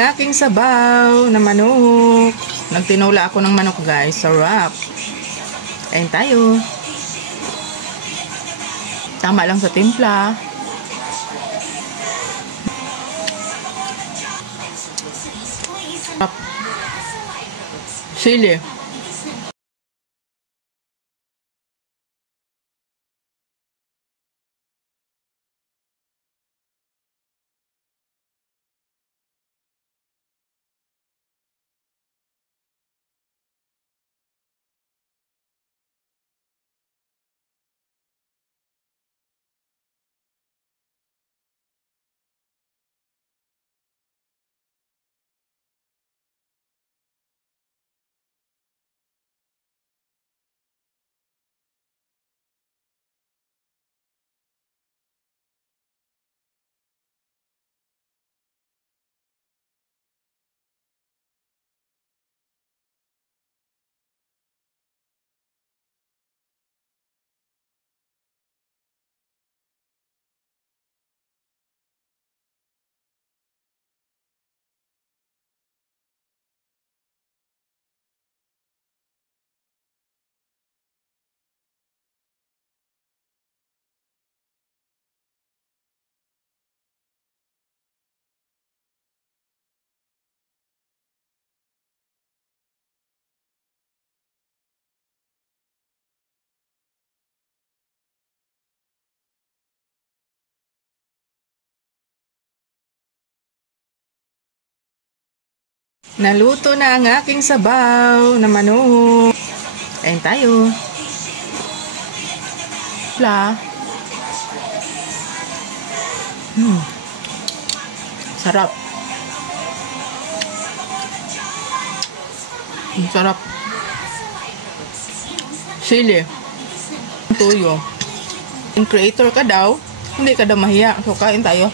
aking sabaw na manok. Nagtinula ako ng manok, guys. Sarap. Kain tayo. Tama lang sa timpla. Sili. Naluto na ang aking sabaw na manok. Kain tayo. Sarap. Sarap. Sili. Tuyo. Yung creator ka daw, hindi ka daw mahiya. So, kain tayo.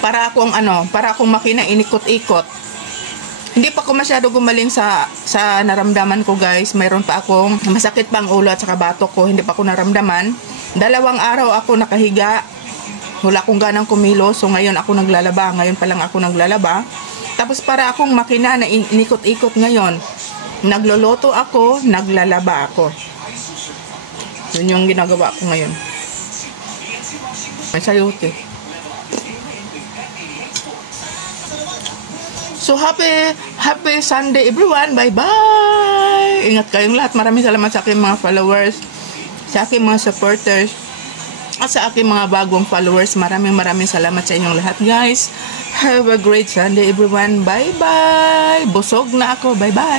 Para akong makina inikot-ikot. Hindi pa ako masyado gumaling sa naramdaman ko, guys. Mayroon pa akong masakit pang ulo at saka batok ko. Hindi pa ako naramdaman. 2 araw ako nakahiga. Wala akong ganang kumilos. So ngayon ako naglalaba. Ngayon pa lang ako naglalaba. Tapos para akong makina na inikot-ikot ngayon. Nagloloto ako, naglalaba ako. Yun yung ginagawa ko ngayon. May sayote. So, happy Sunday everyone. Bye-bye. Ingat kayong lahat. Maraming salamat sa aking mga followers, sa aking mga supporters, at sa aking mga bagong followers. Maraming salamat sa inyong lahat, guys. Have a great Sunday everyone. Bye-bye. Busog na ako. Bye-bye.